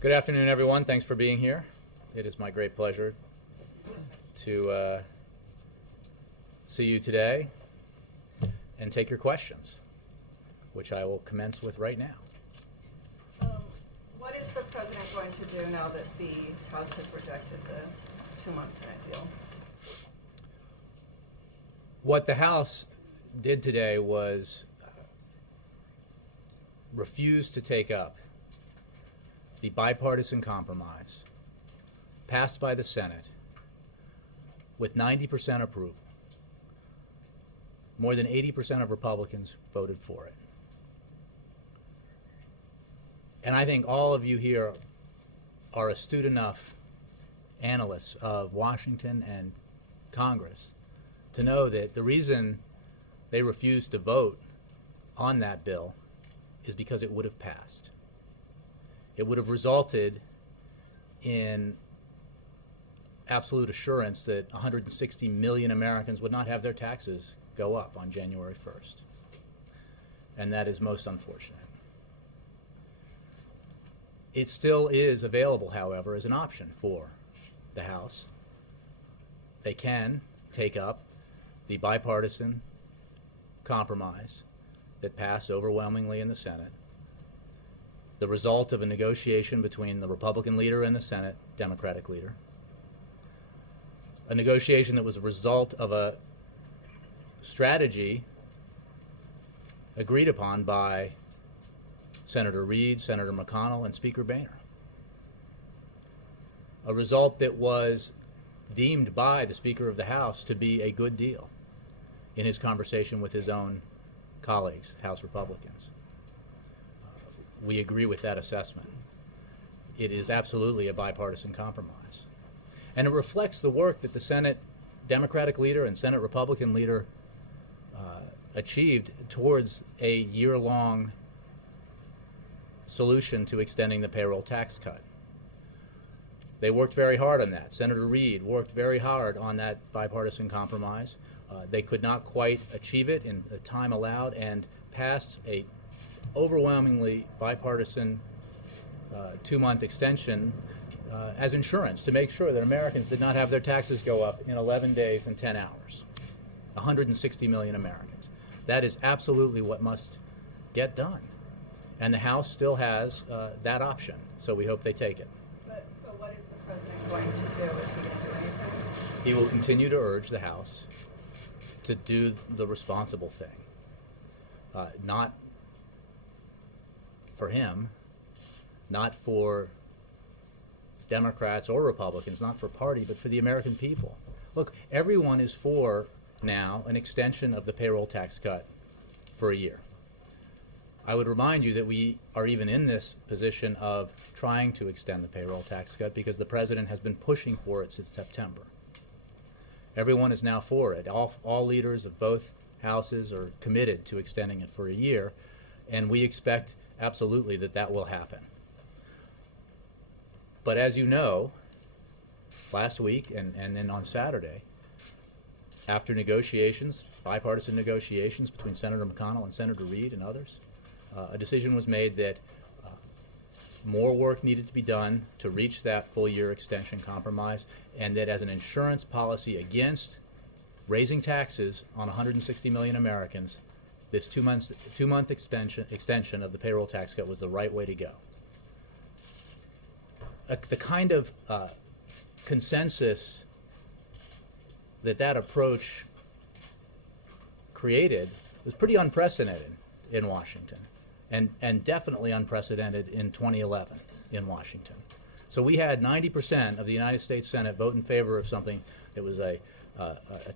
Good afternoon, everyone. Thanks for being here. It is my great pleasure to see you today and take your questions, which I will commence with right now. What is the president going to do now that the House has rejected the 2-month Senate deal? What the House did today was refuse to take up the bipartisan compromise passed by the Senate with 90% approval. More than 80% of Republicans voted for it. And I think all of you here are astute enough analysts of Washington and Congress to know that the reason they refused to vote on that bill is because it would have passed. It would have resulted in absolute assurance that 160 million Americans would not have their taxes go up on January 1st. And that is most unfortunate. It still is available, however, as an option for the House. They can take up the bipartisan compromise that passed overwhelmingly in the Senate, the result of a negotiation between the Republican leader and the Senate Democratic leader, a negotiation that was a result of a strategy agreed upon by Senator Reid, Senator McConnell, and Speaker Boehner. A result that was deemed by the Speaker of the House to be a good deal in his conversation with his own colleagues, House Republicans. We agree with that assessment. It is absolutely a bipartisan compromise. And it reflects the work that the Senate Democratic leader and Senate Republican leader achieved towards a year-long solution to extending the payroll tax cut. They worked very hard on that. Senator Reid worked very hard on that bipartisan compromise. They could not quite achieve it in the time allowed and passed a overwhelmingly bipartisan 2-month extension as insurance to make sure that Americans did not have their taxes go up in 11 days and 10 hours. 160 million Americans. That is absolutely what must get done. And the House still has that option, so we hope they take it. So what is the president going to do? Is he going to do anything? He will continue to urge the House to do the responsible thing. Not for him, not for Democrats or Republicans, not for party, but for the American people. Look, everyone is for now an extension of the payroll tax cut for a year. I would remind you that we are even in this position of trying to extend the payroll tax cut because the president has been pushing for it since September. Everyone is now for it. All leaders of both houses are committed to extending it for a year, and we expect absolutely that will happen. But as you know, last week and then on Saturday, after negotiations, bipartisan negotiations between Senator McConnell and Senator Reid and others, a decision was made that more work needed to be done to reach that full-year extension compromise, and that as an insurance policy against raising taxes on 160 million Americans, this two-month extension of the payroll tax cut was the right way to go. The kind of consensus that approach created was pretty unprecedented in Washington, and definitely unprecedented in 2011 in Washington. So we had 90% of the United States Senate vote in favor of something that was a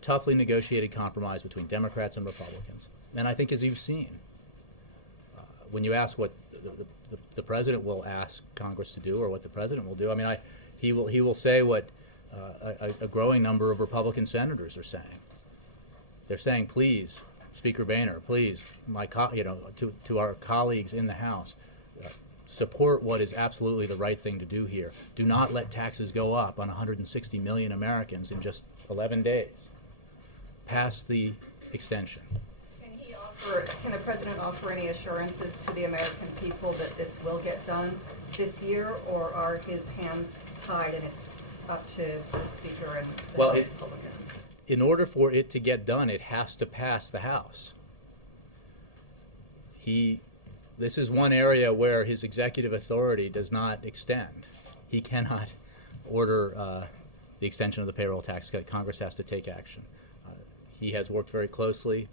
toughly negotiated compromise between Democrats and Republicans. And I think, as you've seen, when you ask what the president will ask Congress to do, or what the president will do, I mean, he will say what a growing number of Republican senators are saying. They're saying, please, Speaker Boehner, please, to our colleagues in the House, support what is absolutely the right thing to do here. Do not let taxes go up on 160 million Americans in just 11 days. Pass the extension. Can he offer Can the president offer any assurances to the American people that this will get done this year, or are his hands tied and it's up to the Speaker and the Well, House Republicans? in order for it to get done, it has to pass the House. This is one area where his executive authority does not extend. He cannot order the extension of the payroll tax cut. Congress has to take action. He has worked very closely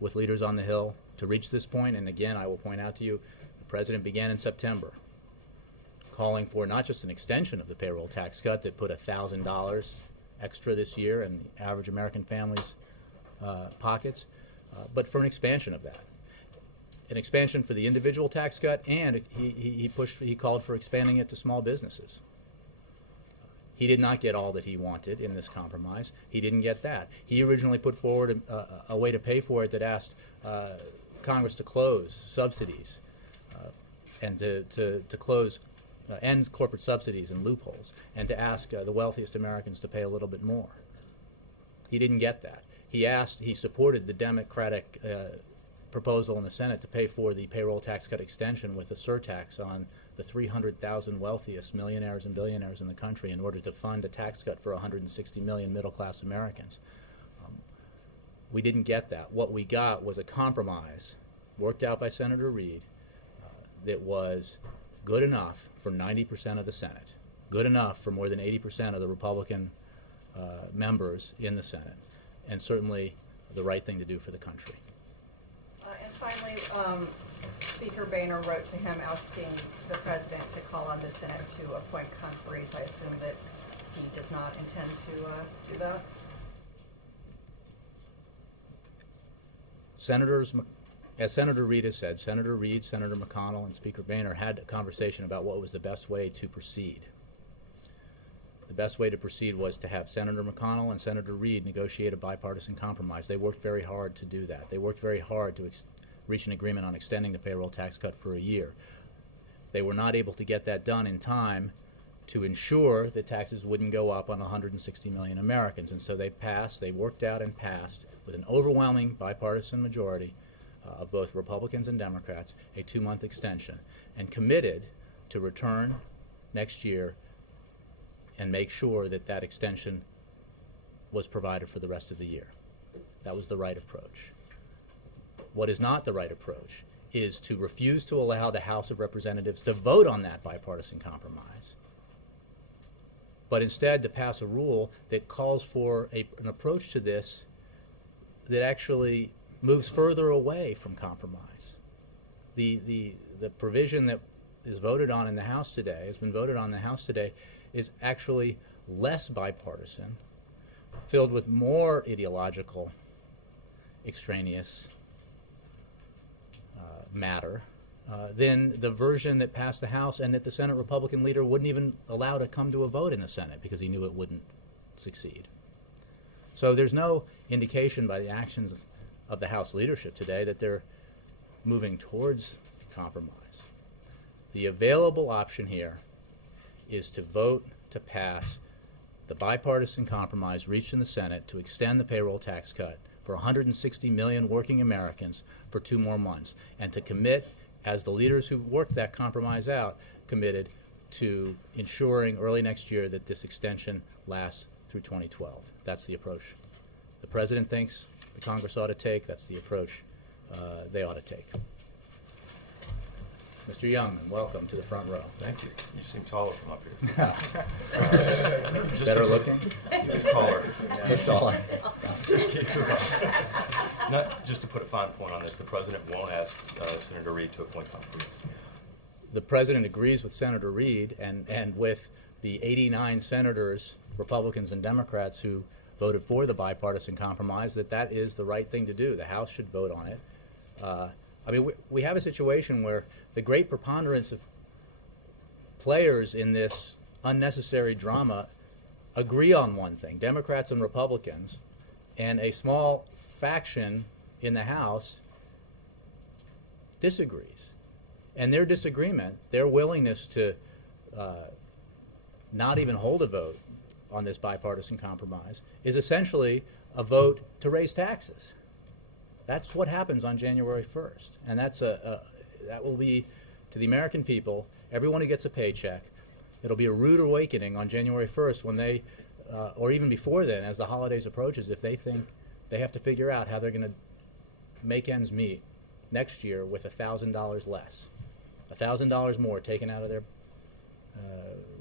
with leaders on the Hill to reach this point, and again, I will point out to you, the President began in September calling for not just an extension of the payroll tax cut that put $1,000 extra this year in the average American family's pockets, but for an expansion of that. An expansion for the individual tax cut, and he called for expanding it to small businesses. He did not get all that he wanted in this compromise. He didn't get that. He originally put forward a way to pay for it that asked Congress to close subsidies and to close end corporate subsidies and loopholes, and to ask the wealthiest Americans to pay a little bit more. He didn't get that. He supported the Democratic proposal in the Senate to pay for the payroll tax cut extension with a surtax on the 300,000 wealthiest millionaires and billionaires in the country in order to fund a tax cut for 160 million middle-class Americans. We didn't get that. What we got was a compromise worked out by Senator Reid that was good enough for 90% of the Senate, good enough for more than 80% of the Republican members in the Senate, and certainly the right thing to do for the country. And finally, Speaker Boehner wrote to him asking the President to call on the Senate to appoint conferees. I assume that he does not intend to do that? Senators, as Senator Reid has said, Senator Reid, Senator McConnell, and Speaker Boehner had a conversation about what was the best way to proceed. The best way to proceed was to have Senator McConnell and Senator Reid negotiate a bipartisan compromise. They worked very hard to do that. They worked very hard to reach an agreement on extending the payroll tax cut for a year. They were not able to get that done in time to ensure that taxes wouldn't go up on 160 million Americans. And so they worked out and passed with an overwhelming bipartisan majority of both Republicans and Democrats, a 2-month extension, and committed to return next year and make sure that that extension was provided for the rest of the year. That was the right approach. What is not the right approach is to refuse to allow the House of Representatives to vote on that bipartisan compromise, but instead to pass a rule that calls for an approach to this that actually moves further away from compromise. The provision that is voted on in the House today, has been voted on in the House today, is actually less bipartisan, filled with more ideological, extraneous matter than the version that passed the House and that the Senate Republican leader wouldn't even allow to come to a vote in the Senate because he knew it wouldn't succeed. So there's no indication by the actions of the House leadership today that they're moving towards compromise. The available option here is to vote to pass the bipartisan compromise reached in the Senate to extend the payroll tax cut for 160 million working Americans for 2 more months, and to commit, as the leaders who worked that compromise out committed, to ensuring early next year that this extension lasts through 2012. That's the approach the President thinks the Congress ought to take. That's the approach they ought to take. Mr. Youngman, welcome to the front row. Thank you. You seem taller from up here. Better looking? Taller. He's taller. Just to put a fine point on this, the President won't ask Senator Reid to appoint conferees. The President agrees with Senator Reid and with the 89 senators, Republicans and Democrats, who voted for the bipartisan compromise, that is the right thing to do. The House should vote on it. I mean, we have a situation where the great preponderance of players in this unnecessary drama agree on one thing, Democrats and Republicans, and a small faction in the House disagrees. And their disagreement, their willingness to not even hold a vote on this bipartisan compromise, is essentially a vote to raise taxes. That's what happens on January 1st. And that's that will be, to the American people, everyone who gets a paycheck, it'll be a rude awakening on January 1st when they, or even before then, as the holidays approaches, if they think they have to figure out how they're going to make ends meet next year with $1,000 less. $1,000 more taken out of their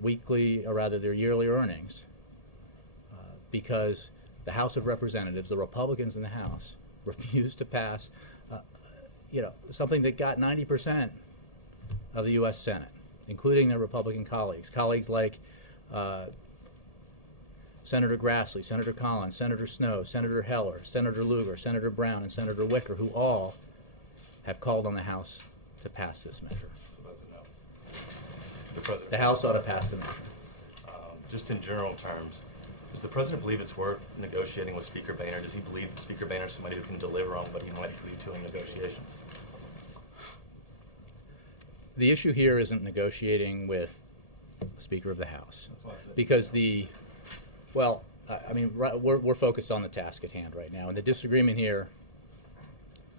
weekly, or rather their yearly earnings, because the House of Representatives, the Republicans in the House, refused to pass, something that got 90% of the U.S. Senate, including their Republican colleagues like Senator Grassley, Senator Collins, Senator Snowe, Senator Heller, Senator Lugar, Senator Brown, and Senator Wicker, who all have called on the House to pass this measure. So that's a no. The President. The House ought to pass the measure. Just in general terms, does the President believe it's worth negotiating with Speaker Boehner? Does he believe that Speaker Boehner is somebody who can deliver on what he might agree to in negotiations? The issue here isn't negotiating with the Speaker of the House, That's why I said because we're focused on the task at hand right now, and the disagreement here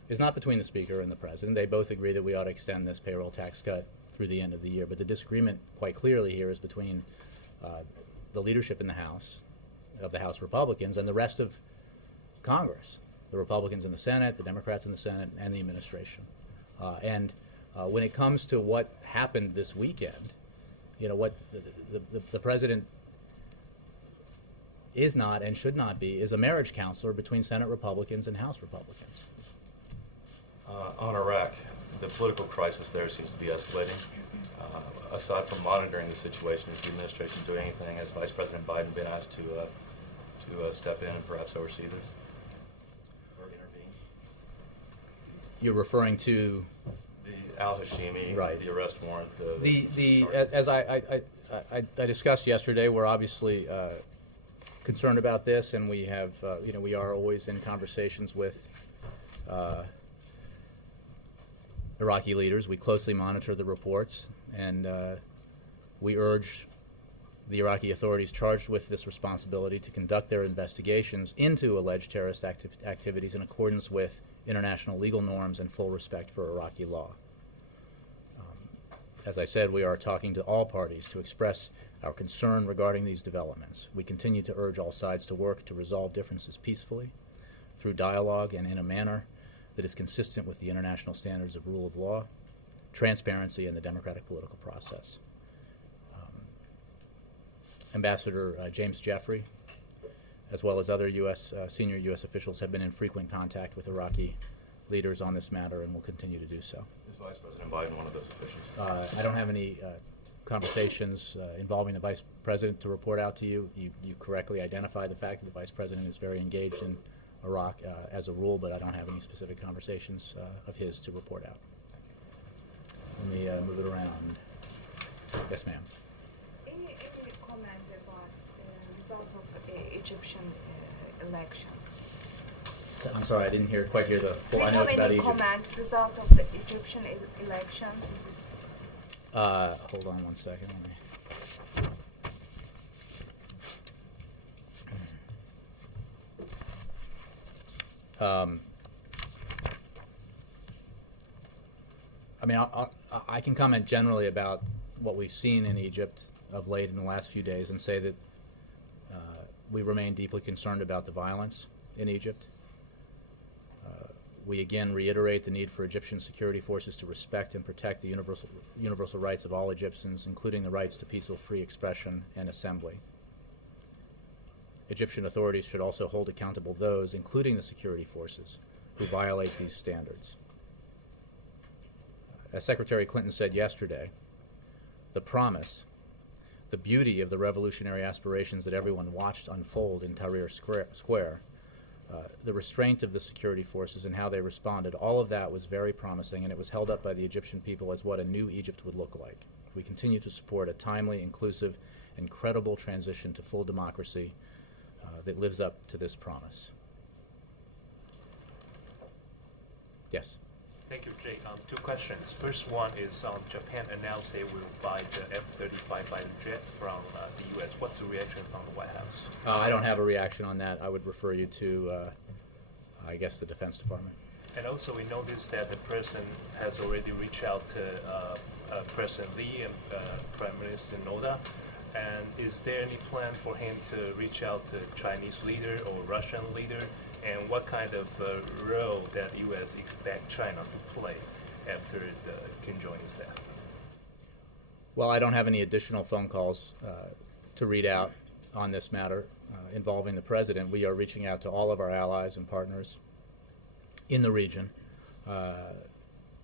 is not between the Speaker and the President. They both agree that we ought to extend this payroll tax cut through the end of the year, but the disagreement quite clearly here is between the leadership in the House, of the House Republicans, and the rest of Congress, the Republicans in the Senate, the Democrats in the Senate, and the administration. When it comes to what happened this weekend, what the President is not and should not be is a marriage counselor between Senate Republicans and House Republicans. On Iraq, the political crisis there seems to be escalating. Aside from monitoring the situation, is the administration doing anything? Has Vice President Biden been asked to step in and perhaps oversee this or intervene? You're referring to The al-Hashimi, right. the arrest warrant, as I discussed yesterday, we're obviously concerned about this, and we have we are always in conversations with Iraqi leaders. We closely monitor the reports, and we urge the Iraqi authorities charged with this responsibility to conduct their investigations into alleged terrorist activities in accordance with international legal norms and full respect for Iraqi law. As I said, we are talking to all parties to express our concern regarding these developments. We continue to urge all sides to work to resolve differences peacefully, through dialogue, and in a manner that is consistent with the international standards of rule of law, transparency, and the democratic political process. Ambassador James Jeffrey, as well as other senior U.S. officials, have been in frequent contact with Iraqi leaders on this matter and will continue to do so. Is Vice President Biden one of those officials? I don't have any conversations involving the Vice President to report out to you. You correctly identify the fact that the Vice President is very engaged in Iraq as a rule, but I don't have any specific conversations of his to report out. Let me move it around. Yes, ma'am. Any comment about the result of the Egyptian election? So, I'm sorry, I didn't quite hear the full. I know it's about any Egypt. comment result of the Egyptian election? Hold on one second. I can comment generally about what we've seen in Egypt of late in the last few days and say that we remain deeply concerned about the violence in Egypt. We again reiterate the need for Egyptian security forces to respect and protect the universal rights of all Egyptians, including the rights to peaceful free expression and assembly. Egyptian authorities should also hold accountable those, including the security forces, who violate these standards. As Secretary Clinton said yesterday, the promise, the beauty of the revolutionary aspirations that everyone watched unfold in Tahrir Square, the restraint of the security forces and how they responded, all of that was very promising, and it was held up by the Egyptian people as what a new Egypt would look like. We continue to support a timely, inclusive, and credible transition to full democracy that lives up to this promise. Yes? Thank you, Jay. Two questions. First one is Japan announced they will buy the F-35 fighter jet from the U.S. What's the reaction from the White House? I don't have a reaction on that. I would refer you to, I guess, the Defense Department. And also, we noticed that the president has already reached out to President Lee and Prime Minister Noda. And is there any plan for him to reach out to Chinese leader or Russian leader? And what kind of role that U.S. expect China to play after Kim Jong-un's death? Well, I don't have any additional phone calls to read out on this matter involving the president. We are reaching out to all of our allies and partners in the region,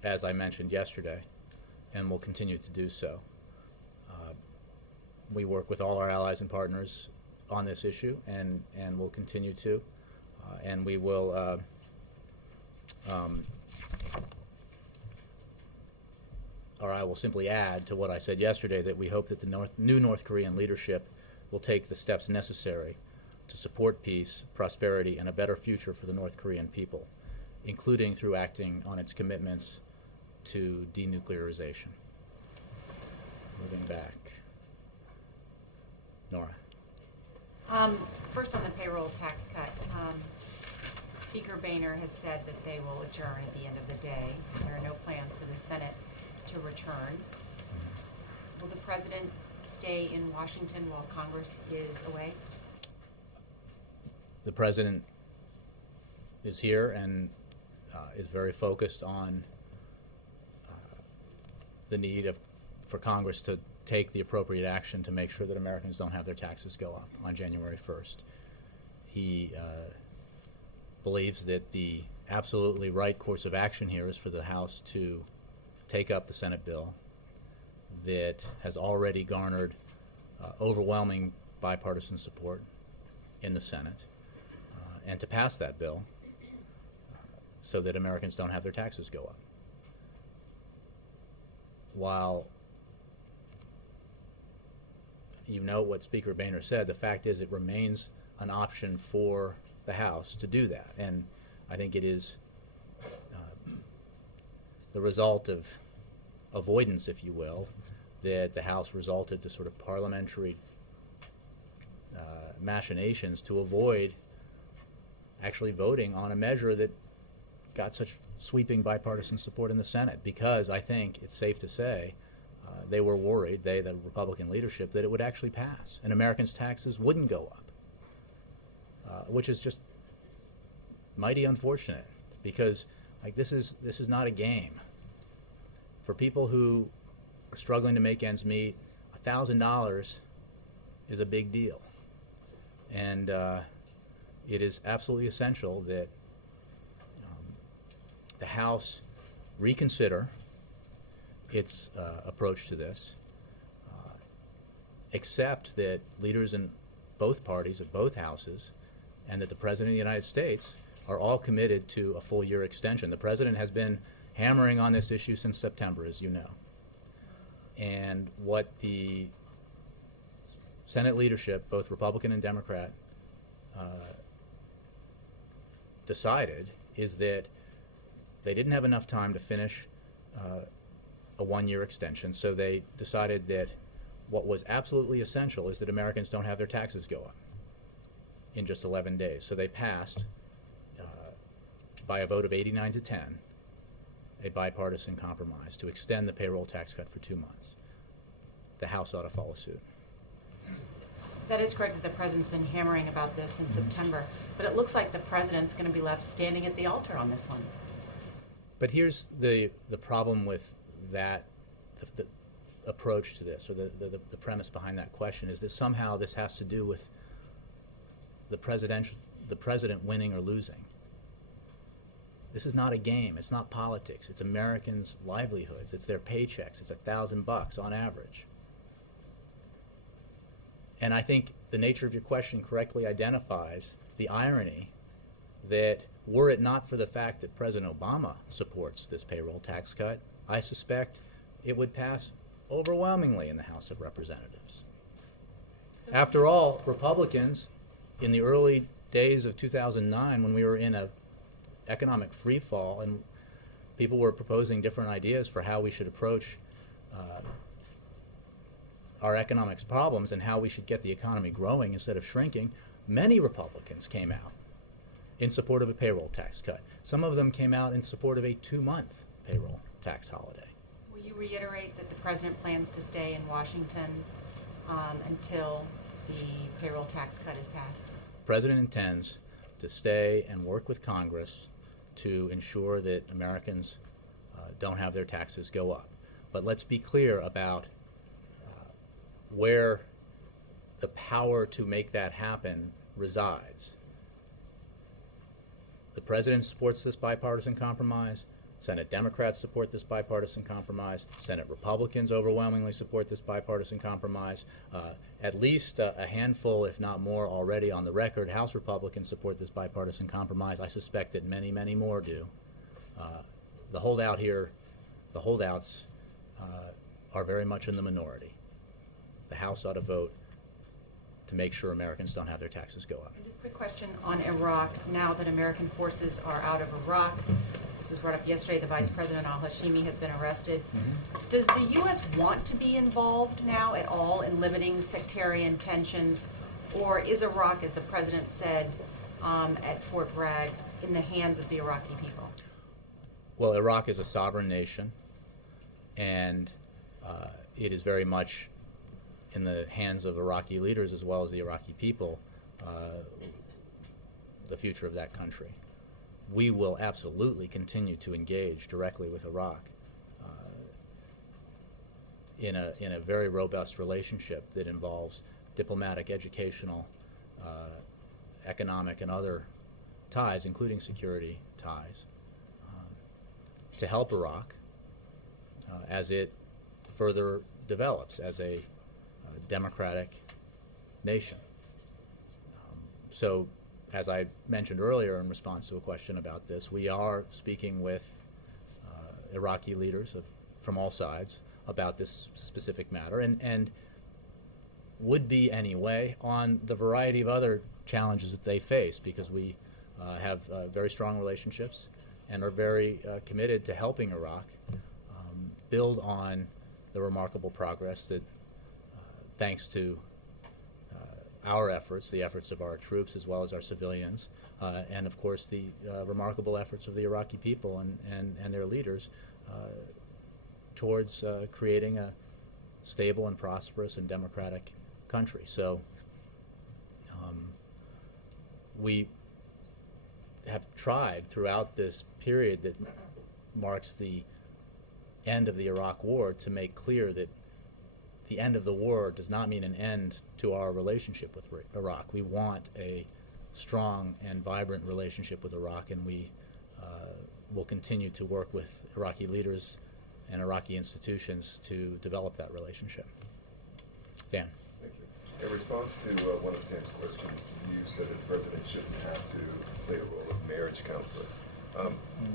as I mentioned yesterday, and will continue to do so. We work with all our allies and partners on this issue, and will continue to, and we will or I will simply add to what I said yesterday, that we hope that the new North Korean leadership will take the steps necessary to support peace, prosperity, and a better future for the North Korean people, including through acting on its commitments to denuclearization. Moving back. Nora. First on the payroll tax cut, Speaker Boehner has said that they will adjourn at the end of the day. There are no plans for the Senate to return. Will the president stay in Washington while Congress is away? The president is here and is very focused on the need for Congress to take the appropriate action to make sure that Americans don't have their taxes go up on January 1st. He believes that the absolutely right course of action here is for the House to take up the Senate bill that has already garnered overwhelming bipartisan support in the Senate, and to pass that bill so that Americans don't have their taxes go up. While you know what Speaker Boehner said, the fact is it remains an option for the House to do that, and I think it is the result of avoidance, if you will, that the House resulted to sort of parliamentary machinations to avoid actually voting on a measure that got such sweeping bipartisan support in the Senate, because I think it's safe to say they were worried, the Republican leadership, that it would actually pass and Americans' taxes wouldn't go up, which is just mighty unfortunate, because this is not a game. For people who are struggling to make ends meet, $1,000 is a big deal, and it is absolutely essential that the House reconsider its approach to this, accept that leaders in both parties of both houses and that the President of the United States are all committed to a full year extension. The President has been hammering on this issue since September, as you know. And what the Senate leadership, both Republican and Democrat, decided is that they didn't have enough time to finish a one-year extension, so they decided that what was absolutely essential is that Americans don't have their taxes go up in just 11 days. So they passed, by a vote of 89 to 10, a bipartisan compromise to extend the payroll tax cut for 2 months. The House ought to follow suit. That is correct that the president's been hammering about this since September, but it looks like the president's going to be left standing at the altar on this one. But here's the problem with that, the approach to this, or the premise behind that question, is that somehow this has to do with the president winning or losing. This is not a game. It's not politics. It's Americans' livelihoods. It's their paychecks. It's $1,000 on average. And I think the nature of your question correctly identifies the irony that were it not for the fact that President Obama supports this payroll tax cut, I suspect it would pass overwhelmingly in the House of Representatives. So After all, Republicans, in the early days of 2009, when we were in a economic free fall and people were proposing different ideas for how we should approach our economics problems and how we should get the economy growing instead of shrinking, many Republicans came out in support of a payroll tax cut. Some of them came out in support of a 2-month payroll tax holiday. Will you reiterate that the president plans to stay in Washington until the payroll tax cut is passed? The president intends to stay and work with Congress to ensure that Americans don't have their taxes go up. But let's be clear about where the power to make that happen resides. The president supports this bipartisan compromise. Senate Democrats support this bipartisan compromise. Senate Republicans overwhelmingly support this bipartisan compromise. At least a handful, if not more, already on the record. House Republicans support this bipartisan compromise. I suspect that many, many more do. The holdouts are very much in the minority. The House ought to vote to make sure Americans don't have their taxes go up. And just a quick question on Iraq. Now that American forces are out of Iraq, this was brought up yesterday, the Vice President al-Hashimi has been arrested. Does the U.S. want to be involved now at all in limiting sectarian tensions, or is Iraq, as the President said at Fort Bragg, in the hands of the Iraqi people? Well, Iraq is a sovereign nation, and it is very much in the hands of Iraqi leaders as well as the Iraqi people, the future of that country. We will absolutely continue to engage directly with Iraq in a very robust relationship that involves diplomatic, educational, economic, and other ties, including security ties, to help Iraq as it further develops as a democratic nation. So, as I mentioned earlier in response to a question about this, we are speaking with Iraqi leaders from all sides about this specific matter, and would be anyway on the variety of other challenges that they face, because we have very strong relationships and are very committed to helping Iraq build on the remarkable progress that, thanks to our efforts, the efforts of our troops as well as our civilians, and of course the remarkable efforts of the Iraqi people and their leaders towards creating a stable and prosperous and democratic country. So we have tried throughout this period that marks the end of the Iraq War to make clear that the end of the war does not mean an end to our relationship with Iraq. We want a strong and vibrant relationship with Iraq, and we will continue to work with Iraqi leaders and Iraqi institutions to develop that relationship. Dan. Thank you. In response to one of Sam's questions, you said that the president shouldn't have to play the role of marriage counselor.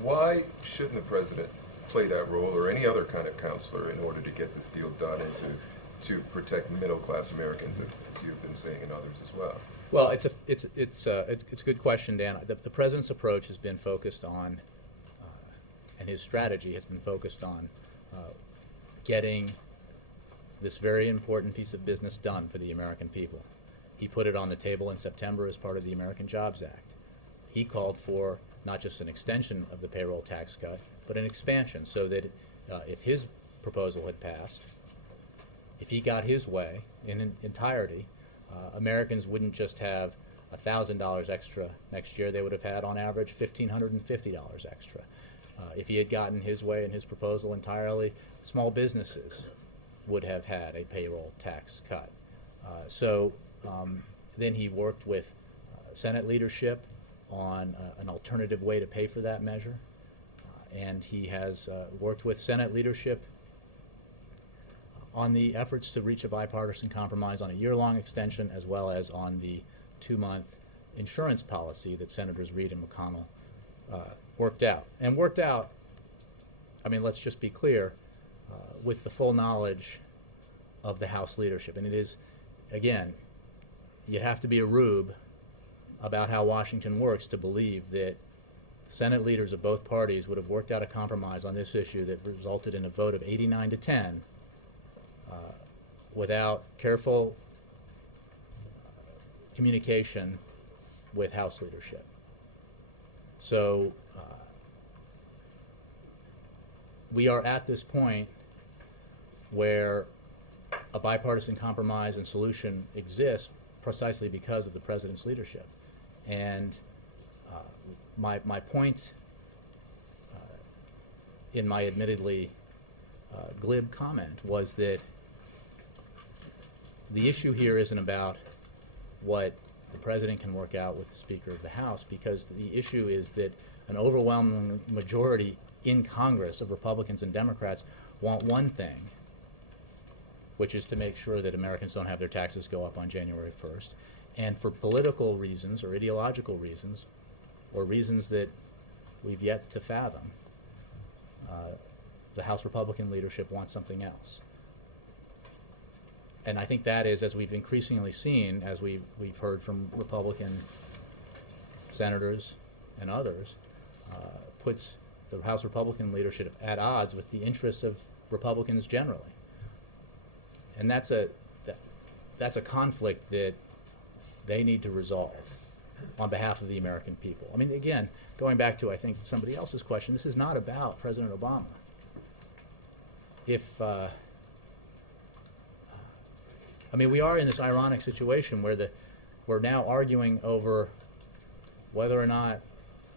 Why shouldn't the president play that role, or any other kind of counselor, in order to get this deal done and to protect middle-class Americans, as you've been saying, and others as well? Well, it's a good question, Dan. The president's approach has been focused on, and his strategy has been focused on, getting this very important piece of business done for the American people. He put it on the table in September as part of the American Jobs Act. He called for not just an extension of the payroll tax cut, but an expansion, so that if his proposal had passed, if he got his way in entirety, Americans wouldn't just have $1,000 extra next year, they would have had on average $1,550 extra. If he had gotten his way in his proposal entirely, small businesses would have had a payroll tax cut. Then he worked with Senate leadership on an alternative way to pay for that measure. And he has worked with Senate leadership on the efforts to reach a bipartisan compromise on a year-long extension, as well as on the 2-month insurance policy that Senators Reid and McConnell worked out. And worked out, I mean, let's just be clear, with the full knowledge of the House leadership. And it is, again, you'd have to be a rube about how Washington works to believe that Senate leaders of both parties would have worked out a compromise on this issue that resulted in a vote of 89-10 without careful communication with House leadership. So we are at this point where a bipartisan compromise and solution exists precisely because of the president's leadership. And my point in my admittedly glib comment was that the issue here isn't about what the president can work out with the Speaker of the House, because the issue is that an overwhelming majority in Congress of Republicans and Democrats want one thing, which is to make sure that Americans don't have their taxes go up on January 1st. And for political reasons or ideological reasons, or reasons that we've yet to fathom, the House Republican leadership wants something else. And I think that is, as we've increasingly seen, as we've heard from Republican senators and others, puts the House Republican leadership at odds with the interests of Republicans generally. And that's a conflict that they need to resolve on behalf of the American people. I mean, again, going back to, I think, somebody else's question, this is not about President Obama. I mean, we are in this ironic situation where we're now arguing over whether or not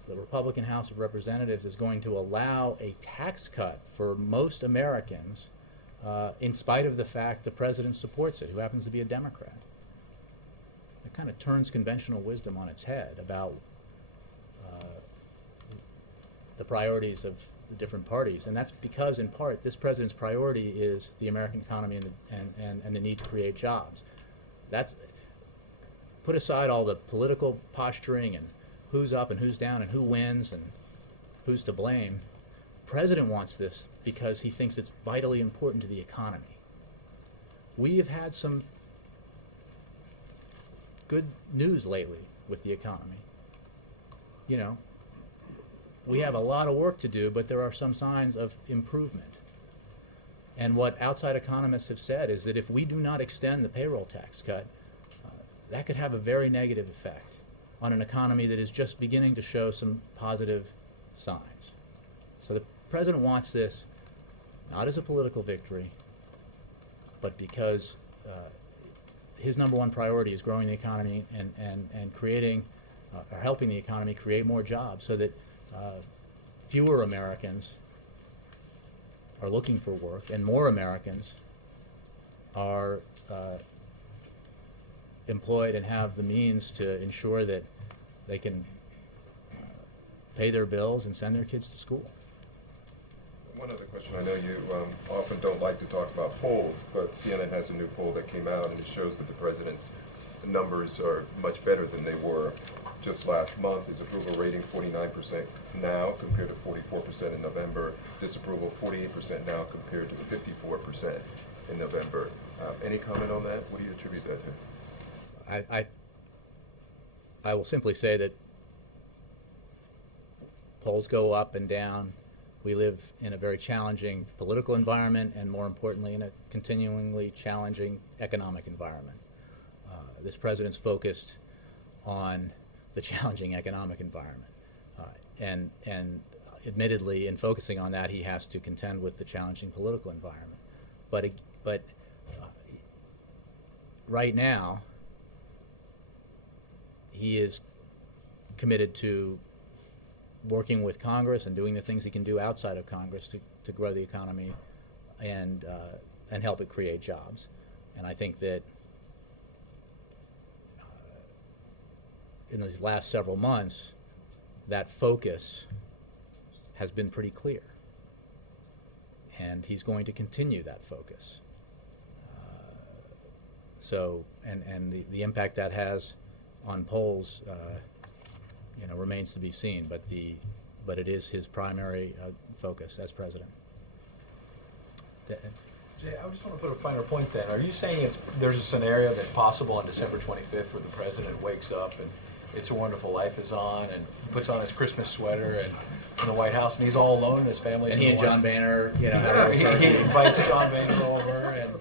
the Republican House of Representatives is going to allow a tax cut for most Americans in spite of the fact the president supports it, who happens to be a Democrat. It kind of turns conventional wisdom on its head about the priorities of the different parties, and that's because, in part, this president's priority is the American economy and the need to create jobs. That's put aside all the political posturing and who's up and who's down and who wins and who's to blame. The president wants this because he thinks it's vitally important to the economy. We have had some good news lately with the economy. You know, we have a lot of work to do, but there are some signs of improvement. And what outside economists have said is that if we do not extend the payroll tax cut, that could have a very negative effect on an economy that is just beginning to show some positive signs. So the president wants this not as a political victory, but because his number one priority is growing the economy and creating or helping the economy create more jobs so that fewer Americans are looking for work and more Americans are employed and have the means to ensure that they can pay their bills and send their kids to school. One other question. I know you often don't like to talk about polls, but CNN has a new poll that came out, and it shows that the president's numbers are much better than they were just last month. His approval rating 49% now compared to 44% in November. Disapproval 48% now compared to 54% in November. Any comment on that? What do you attribute that to? I will simply say that polls go up and down. We live in a very challenging political environment and, more importantly, in a continually challenging economic environment. This president's focused on the challenging economic environment. And admittedly, in focusing on that, he has to contend with the challenging political environment. But right now, he is committed to working with Congress and doing the things he can do outside of Congress to grow the economy and help it create jobs. And I think that in these last several months, that focus has been pretty clear. And he's going to continue that focus. And the impact that has on polls remains to be seen, but it is his primary focus as president. Jay, I just want to put a finer point then. Are you saying there's a scenario that's possible on December 25th where the president wakes up and It's a Wonderful Life is on, and he puts on his Christmas sweater and in the White House, and he's all alone, and his family's and he and John Boehner, he invites John Boehner over, and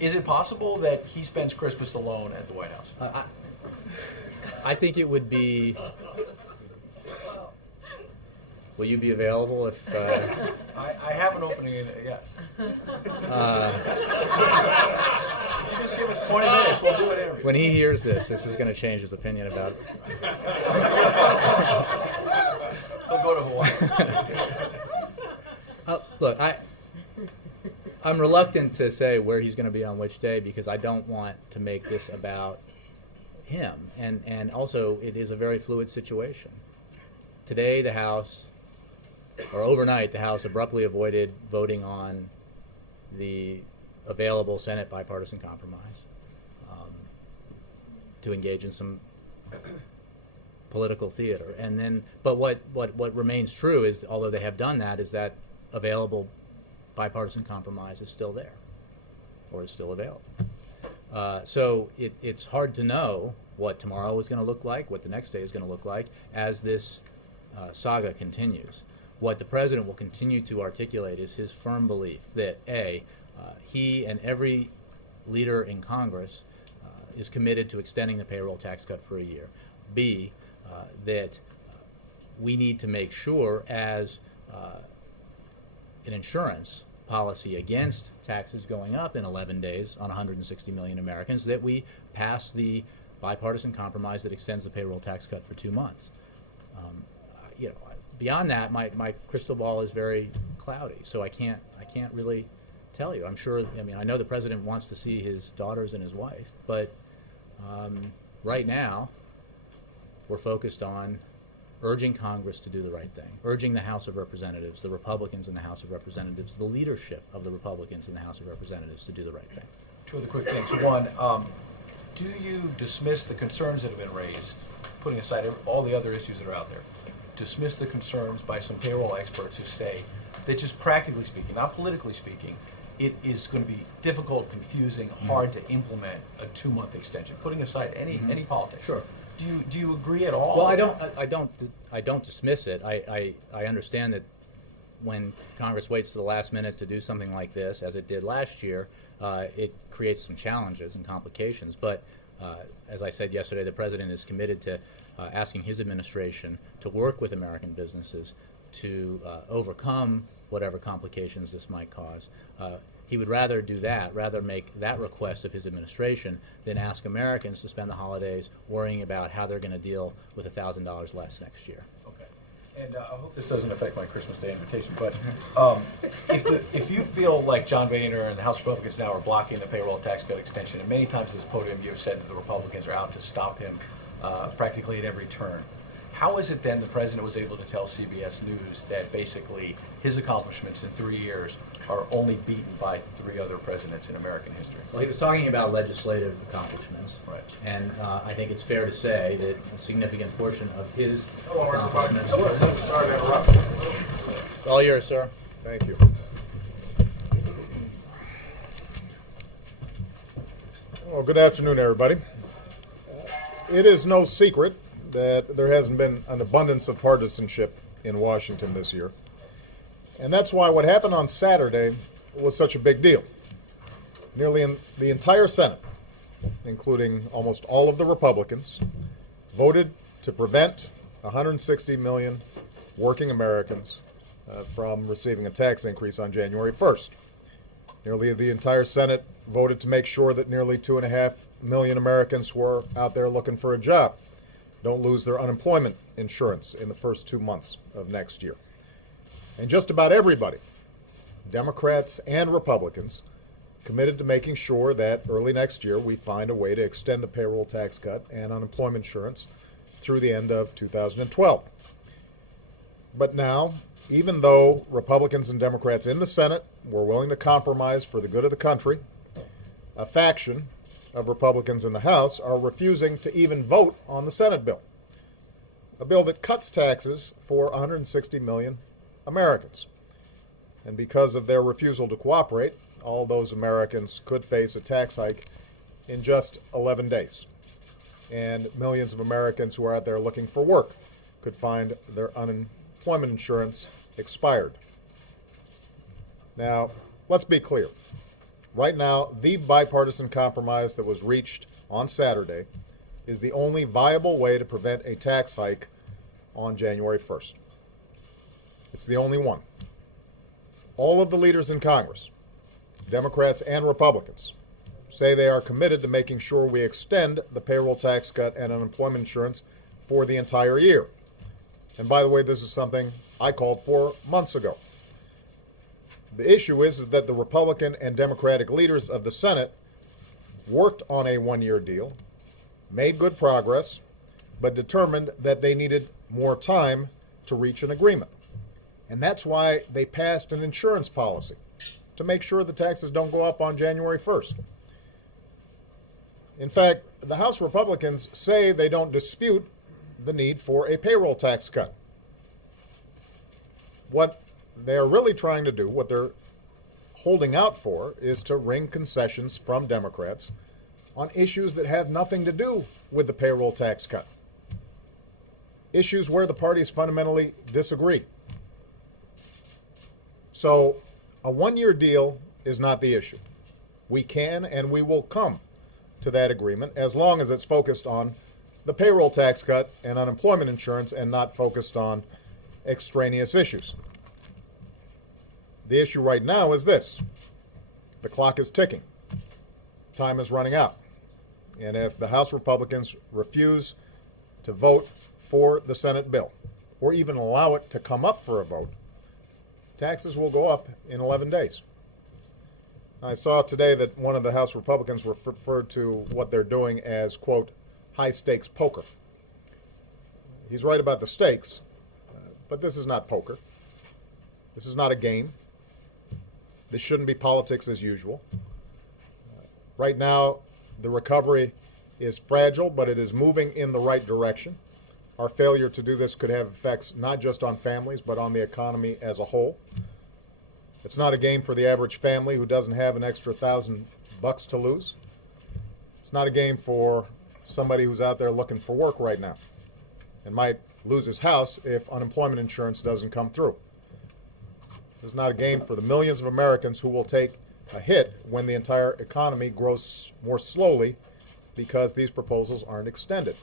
is it possible that he spends Christmas alone at the White House? I think it would be Will you be available if? I have an opening in it, yes. You just give us 20 minutes, we'll do an interview. When he hears this is going to change his opinion about. We'll go to Hawaii. Look, I'm reluctant to say where he's going to be on which day because I don't want to make this about him. And also, it is a very fluid situation. Today, the House, or overnight, the House abruptly avoided voting on the available Senate bipartisan compromise to engage in some political theater. And then, but what remains true is, although they have done that, is that available bipartisan compromise is still there, or is still available. So it's hard to know what tomorrow is going to look like, what the next day is going to look like, as this saga continues. What the president will continue to articulate is his firm belief that he and every leader in Congress is committed to extending the payroll tax cut for a year. B, that we need to make sure as an insurance policy against taxes going up in 11 days on 160 million Americans that we pass the bipartisan compromise that extends the payroll tax cut for 2 months. Beyond that, my crystal ball is very cloudy, so I can't really tell you. I'm sure. I know the president wants to see his daughters and his wife, but right now we're focused on urging Congress to do the right thing, urging the House of Representatives, the Republicans in the House of Representatives, the leadership of the Republicans in the House of Representatives to do the right thing. Two other quick things. One, do you dismiss the concerns that have been raised, putting aside all the other issues that are out there, dismiss the concerns by some payroll experts who say that just practically speaking, not politically speaking, it is going to be difficult, confusing, hard to implement a 2-month extension, putting aside any politics? Sure. Do you agree at all? Well, I don't dismiss it. I understand that when Congress waits to the last minute to do something like this, as it did last year, it creates some challenges and complications. But as I said yesterday, the president is committed to asking his administration to work with American businesses to overcome whatever complications this might cause. He would rather do that, rather make that request of his administration than ask Americans to spend the holidays worrying about how they're going to deal with $1,000 less next year. Okay. And I hope this doesn't affect my Christmas Day invitation, but if you feel like John Boehner and the House Republicans now are blocking the payroll tax cut extension, and many times at this podium you have said that the Republicans are out to stop him practically at every turn, how is it then the president was able to tell CBS News that basically his accomplishments in 3 years are only beaten by 3 other presidents in American history? Well, he was talking about legislative accomplishments. Right. And I think it's fair to say that a significant portion of his Hello, accomplishments. everybody. Sorry to interrupt. It's all yours, sir. Thank you. Well, good afternoon, everybody. It is no secret that there hasn't been an abundance of partisanship in Washington this year. And that's why what happened on Saturday was such a big deal. Nearly the entire Senate, including almost all of the Republicans, voted to prevent 160 million working Americans from receiving a tax increase on January 1st. Nearly the entire Senate voted to make sure that nearly 2.5 million Americans who are out there looking for a job don't lose their unemployment insurance in the first 2 months of next year. And just about everybody, Democrats and Republicans, committed to making sure that early next year we find a way to extend the payroll tax cut and unemployment insurance through the end of 2012. But now, even though Republicans and Democrats in the Senate were willing to compromise for the good of the country, a faction of Republicans in the House are refusing to even vote on the Senate bill, a bill that cuts taxes for 160 million Americans. And because of their refusal to cooperate, all those Americans could face a tax hike in just 11 days. And millions of Americans who are out there looking for work could find their unemployment insurance expired. Now, let's be clear. Right now, the bipartisan compromise that was reached on Saturday is the only viable way to prevent a tax hike on January 1st. It's the only one. All of the leaders in Congress, Democrats and Republicans, say they are committed to making sure we extend the payroll tax cut and unemployment insurance for the entire year. And by the way, this is something I called for months ago. The issue is that the Republican and Democratic leaders of the Senate worked on a one-year deal, made good progress, but determined that they needed more time to reach an agreement. And that's why they passed an insurance policy to make sure the taxes don't go up on January 1st. In fact, the House Republicans say they don't dispute the need for a payroll tax cut. What they are really trying to do, what they're holding out for, is to wring concessions from Democrats on issues that have nothing to do with the payroll tax cut. Issues where the parties fundamentally disagree. So a one-year deal is not the issue. We can and we will come to that agreement as long as it's focused on the payroll tax cut and unemployment insurance and not focused on extraneous issues. The issue right now is this. The clock is ticking. Time is running out. And if the House Republicans refuse to vote for the Senate bill, or even allow it to come up for a vote, taxes will go up in 11 days. I saw today that one of the House Republicans referred to what they're doing as, quote, high-stakes poker. He's right about the stakes, but this is not poker. This is not a game. This shouldn't be politics as usual. Right now, the recovery is fragile, but it is moving in the right direction. Our failure to do this could have effects not just on families, but on the economy as a whole. It's not a game for the average family who doesn't have an extra $1,000 to lose. It's not a game for somebody who's out there looking for work right now and might lose his house if unemployment insurance doesn't come through. It's not a game for the millions of Americans who will take a hit when the entire economy grows more slowly because these proposals aren't extended.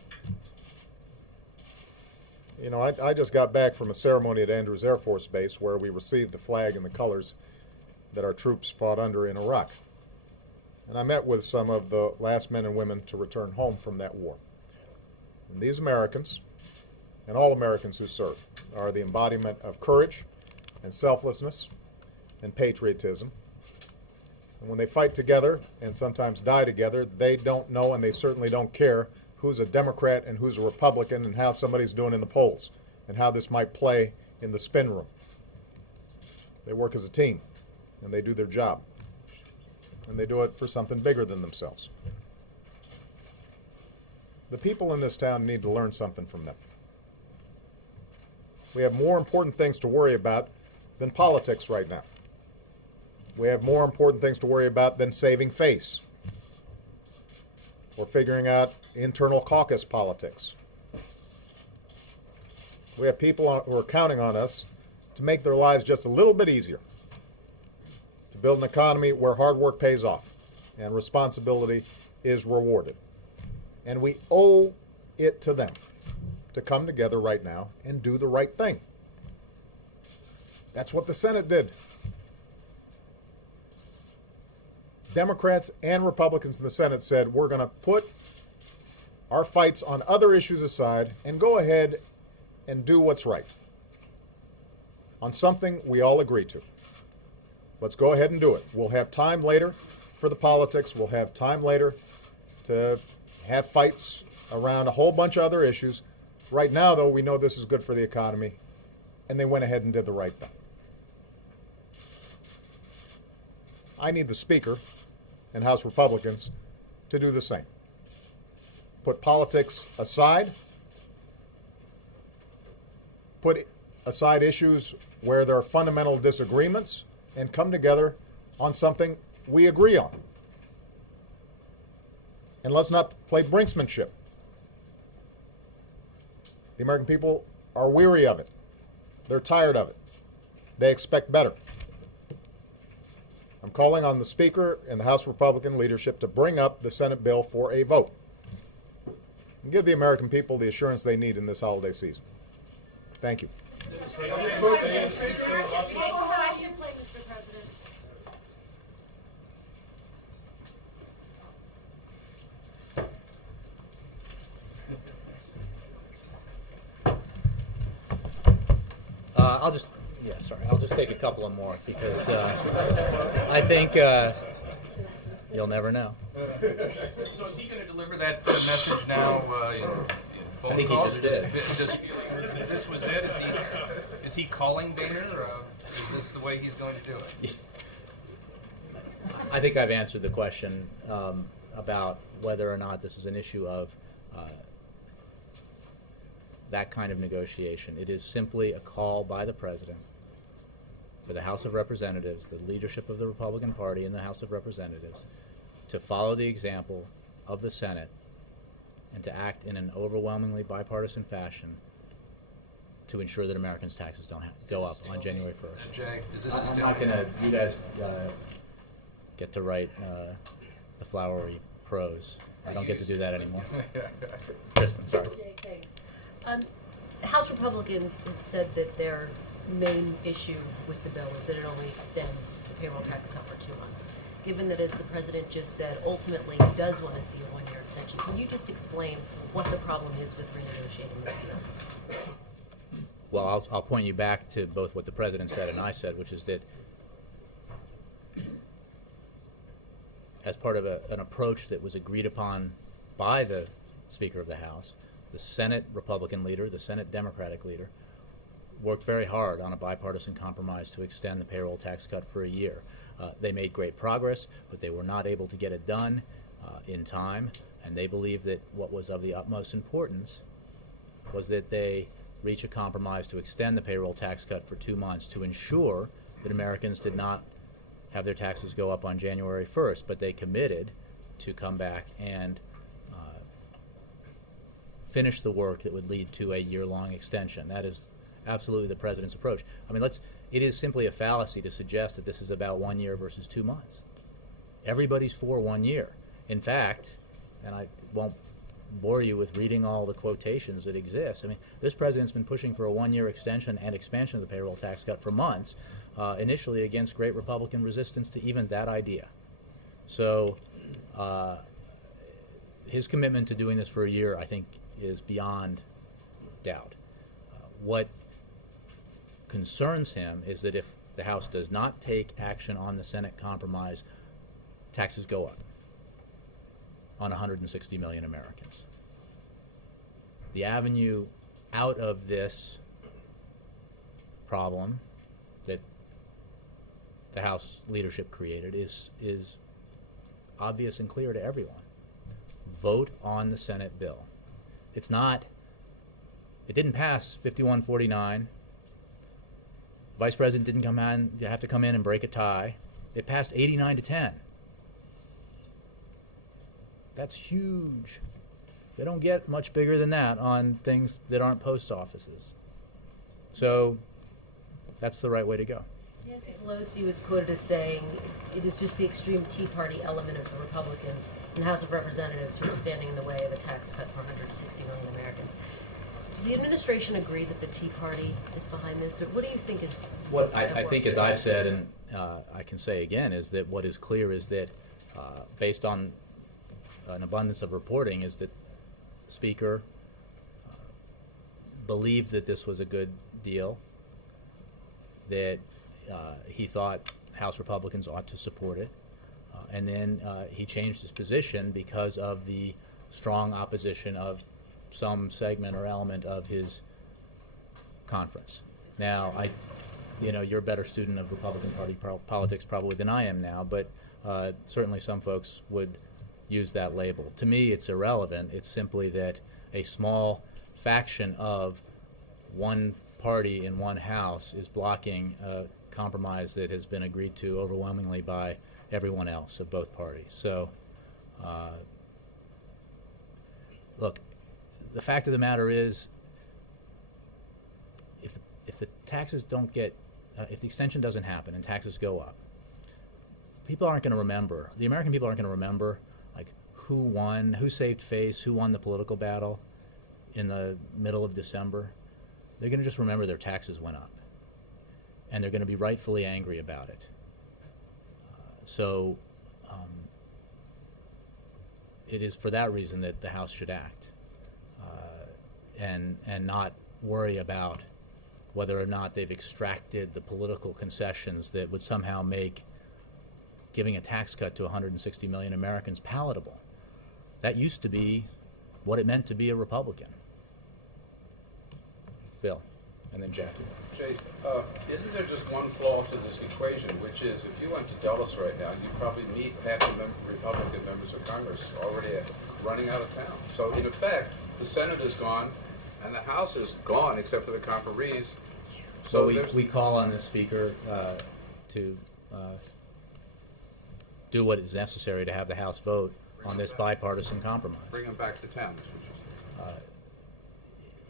You know, I just got back from a ceremony at Andrews Air Force Base where we received the flag and the colors that our troops fought under in Iraq. And I met with some of the last men and women to return home from that war. And these Americans, and all Americans who serve, are the embodiment of courage and selflessness and patriotism. And when they fight together and sometimes die together, they don't know and they certainly don't care who's a Democrat and who's a Republican and how somebody's doing in the polls and how this might play in the spin room. They work as a team and they do their job. And they do it for something bigger than themselves. The people in this town need to learn something from them. We have more important things to worry about than politics right now. We have more important things to worry about than saving face or figuring out internal caucus politics. We have people who are counting on us to make their lives just a little bit easier, to build an economy where hard work pays off and responsibility is rewarded. And we owe it to them to come together right now and do the right thing. That's what the Senate did. Democrats and Republicans in the Senate said, we're going to put our fights on other issues aside and go ahead and do what's right on something we all agree to. Let's go ahead and do it. We'll have time later for the politics. We'll have time later to have fights around a whole bunch of other issues. Right now, though, we know this is good for the economy, and they went ahead and did the right thing. I need the Speaker and House Republicans to do the same. Put politics aside. Put aside issues where there are fundamental disagreements and come together on something we agree on. And let's not play brinksmanship. The American people are weary of it. They're tired of it. They expect better. I'm calling on the Speaker and the House Republican leadership to bring up the Senate bill for a vote and give the American people the assurance they need in this holiday season. Thank you. Mr. President. I'll just take a couple of more because I think you'll never know. So is he going to deliver that message now in phone I think he calls? just did. This was it? Is he calling Boehner? Is this the way he's going to do it? I think I've answered the question about whether or not this is an issue of that kind of negotiation. It is simply a call by the President for the House of Representatives, the leadership of the Republican Party in the House of Representatives, to follow the example of the Senate and to act in an overwhelmingly bipartisan fashion to ensure that Americans' taxes don't go up on January 1st. Jay, is this a I'm stalemate? not going to, you guys get to write the flowery prose. I don't get to do that anymore. Kristen, sorry. Jay, thanks. House Republicans have said that their main issue with the bill is that it only extends the payroll tax cut for 2 months. Given that, as the President just said, ultimately he does want to see a one-year extension, can you just explain what the problem is with renegotiating this deal? Well, I'll point you back to both what the President said and I said, which is that as part of an approach that was agreed upon by the Speaker of the House, the Senate Republican leader, the Senate Democratic leader, worked very hard on a bipartisan compromise to extend the payroll tax cut for a year. They made great progress, but they were not able to get it done in time, and they believe that what was of the utmost importance was that they reach a compromise to extend the payroll tax cut for 2 months to ensure that Americans did not have their taxes go up on January 1st, but they committed to come back and finish the work that would lead to a year-long extension. That is absolutely the President's approach. I mean, it is simply a fallacy to suggest that this is about 1 year versus 2 months. Everybody's for 1 year. In fact, and I won't bore you with reading all the quotations that exist, I mean, this President's been pushing for a 1 year extension and expansion of the payroll tax cut for months, initially against great Republican resistance to even that idea. So his commitment to doing this for a year, I think, is beyond doubt. What concerns him is that if the House does not take action on the Senate compromise, taxes go up on 160 million Americans. The avenue out of this problem that the House leadership created is obvious and clear to everyone. Vote on the Senate bill. It didn't pass 51-49. Vice President didn't have to come in and break a tie. It passed 89-10. That's huge. They don't get much bigger than that on things that aren't post offices. So that's the right way to go. Nancy Pelosi was quoted as saying it is just the extreme Tea Party element of the Republicans in the House of Representatives who are standing in the way of a tax cut for 160 million Americans. Does the administration agree that the Tea Party is behind this? Or what do you think is... What I think, as I've said, and I can say again, is that what is clear is that based on an abundance of reporting, is that the Speaker believed that this was a good deal, that he thought House Republicans ought to support it, and then he changed his position because of the strong opposition of some segment or element of his conference. Now, you're a better student of Republican Party politics probably than I am now, but certainly some folks would use that label. To me, it's irrelevant. It's simply that a small faction of one party in one house is blocking a compromise that has been agreed to overwhelmingly by everyone else of both parties. So, look, the fact of the matter is, if the taxes don't get, if the extension doesn't happen and taxes go up, people aren't going to remember. The American people aren't going to remember, like, who won, who saved face, who won the political battle in the middle of December. they're going to just remember their taxes went up. And they're going to be rightfully angry about it. So it is for that reason that the House should act and not worry about whether or not they've extracted the political concessions that would somehow make giving a tax cut to 160 million Americans palatable. That used to be what it meant to be a Republican. Bill, and then Jackie. Jay, isn't there just one flaw to this equation, which is if you went to Dulles right now, you'd probably meet half the Republican members of Congress already running out of town. So in effect, the Senate is gone, and the House is gone except for the conferees. So we call on the Speaker to do what is necessary to have the House vote on this bipartisan compromise. Bring them back to town, Mr.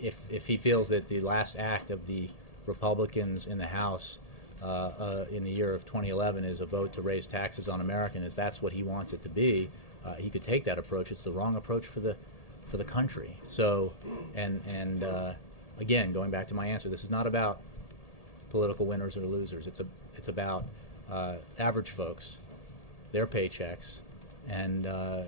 Chief. If he feels that the last act of the Republicans in the House in the year of 2011 is a vote to raise taxes on Americans, that's what he wants it to be, he could take that approach. It's the wrong approach for the country. So, and again, going back to my answer, this is not about political winners or losers. It's about average folks, their paychecks, and the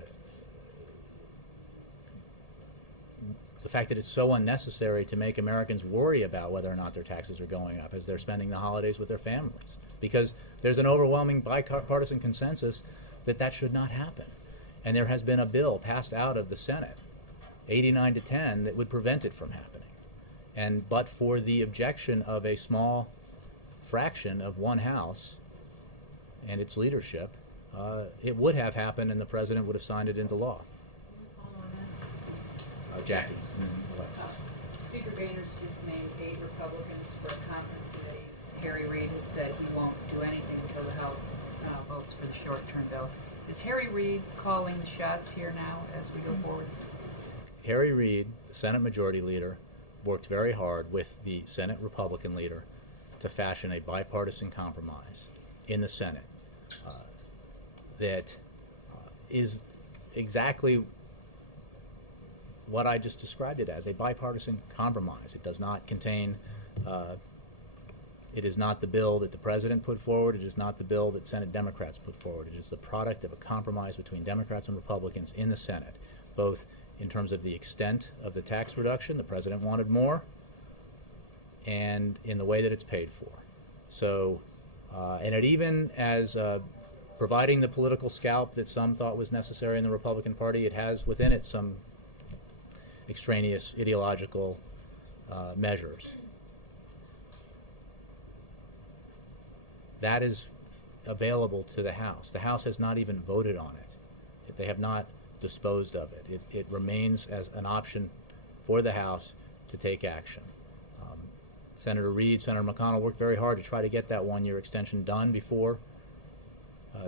fact that it's so unnecessary to make Americans worry about whether or not their taxes are going up as they're spending the holidays with their families. Because there's an overwhelming bipartisan consensus that that should not happen. And there has been a bill passed out of the Senate, 89-10, that would prevent it from happening. But for the objection of a small fraction of one House and its leadership, it would have happened and the President would have signed it into law. Jackie. Alexis. Speaker Boehner's just named 8 Republicans for a conference committee. Harry Reid has said he won't do anything until the House votes for the short-term bill. Is Harry Reid calling the shots here now as we go forward? Harry Reid, the Senate Majority Leader, worked very hard with the Senate Republican leader to fashion a bipartisan compromise in the Senate that is exactly what I just described it as, a bipartisan compromise. It does not contain, it is not the bill that the President put forward, it is not the bill that Senate Democrats put forward. It is the product of a compromise between Democrats and Republicans in the Senate, both in terms of the extent of the tax reduction, the President wanted more, and in the way that it's paid for. So, and it even as providing the political scalp that some thought was necessary in the Republican Party, it has within it some extraneous ideological measures. That is available to the House. The House has not even voted on it. They have not disposed of it. It remains as an option for the House to take action. Senator Reid, Senator McConnell worked very hard to try to get that one-year extension done before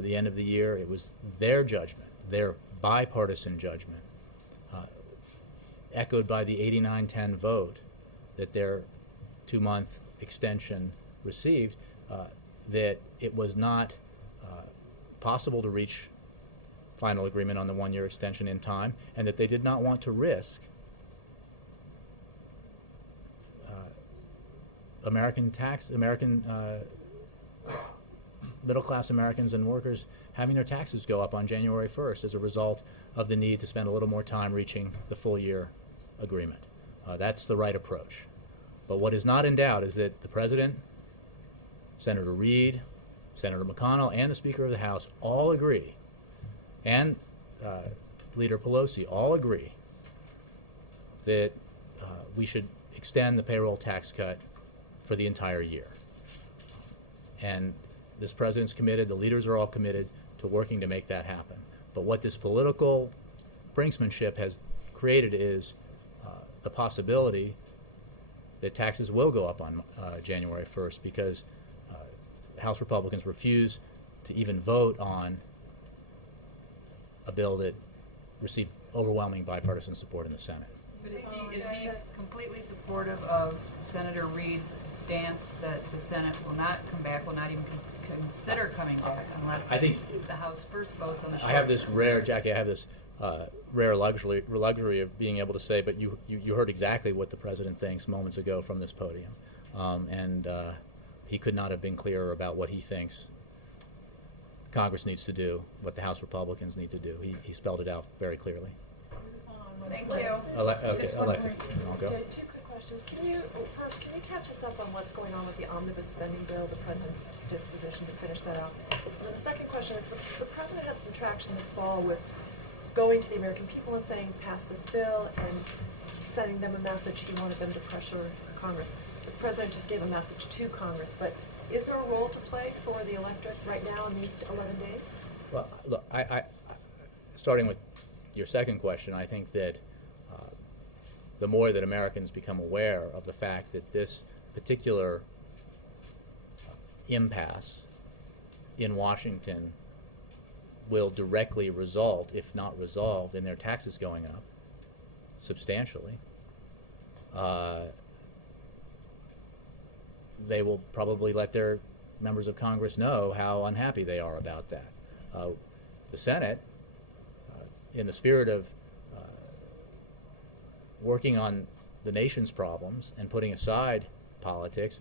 the end of the year. It was their judgment, their bipartisan judgment, echoed by the 89-10 vote that their 2-month extension received, that it was not possible to reach final agreement on the one-year extension in time, and that they did not want to risk American middle-class Americans and workers having their taxes go up on January 1st as a result of the need to spend a little more time reaching the full-year agreement. That's the right approach. But what is not in doubt is that the President, Senator Reid, Senator McConnell, and the Speaker of the House all agree, and Leader Pelosi all agree, that we should extend the payroll tax cut for the entire year. And this President's committed, the leaders are all committed to working to make that happen. But what this political brinksmanship has created is the possibility that taxes will go up on January 1st because House Republicans refuse to even vote on a bill that received overwhelming bipartisan support in the Senate. But is he completely supportive of Senator Reid's stance that the Senate will not come back, will not even consider coming back unless I think the House first votes on the short I have this term? rare, Jackie, I have this rare luxury of being able to say, but you heard exactly what the president thinks moments ago from this podium. And he could not have been clearer about what he thinks Congress needs to do, what the House Republicans need to do. He spelled it out very clearly. Thank you. Okay, Alexis, I'll go. Two quick questions. First, can you catch us up on what's going on with the omnibus spending bill, the president's disposition to finish that up? And then the second question is, the president had some traction this fall with going to the American people and saying, pass this bill, and sending them a message he wanted them to pressure Congress. The president just gave a message to Congress, but is there a role to play for the electorate right now in these 11 days? Well, look, starting with your second question, I think that the more that Americans become aware of the fact that this particular impasse in Washington will directly result, if not resolved, in their taxes going up substantially, they will probably let their members of Congress know how unhappy they are about that. The Senate, in the spirit of working on the nation's problems and putting aside politics,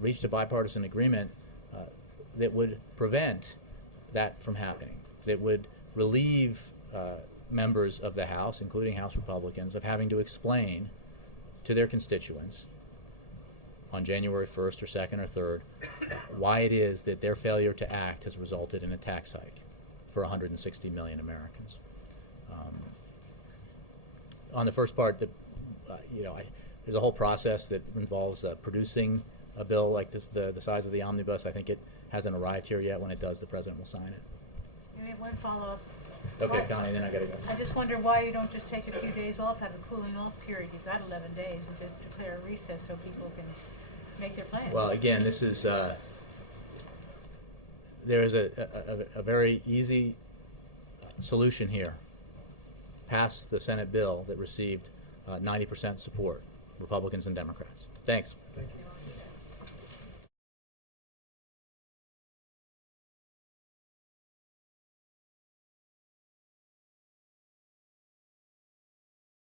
reached a bipartisan agreement that would prevent that from happening, that would relieve members of the House, including House Republicans, of having to explain to their constituents on January 1st or 2nd or 3rd why it is that their failure to act has resulted in a tax hike for 160 million Americans. On the first part, there's a whole process that involves producing a bill like this, the size of the omnibus. I think it hasn't arrived here yet. When it does, the president will sign it. We have one follow-up. Okay, Connie, then I gotta go. I just wonder why you don't just take a few days off, have a cooling off period. You've got 11 days, and just declare a recess so people can make their plans. Well, again, this is there is a very easy solution here. Pass the Senate bill that received 90% support, Republicans and Democrats. Thanks. Thank you.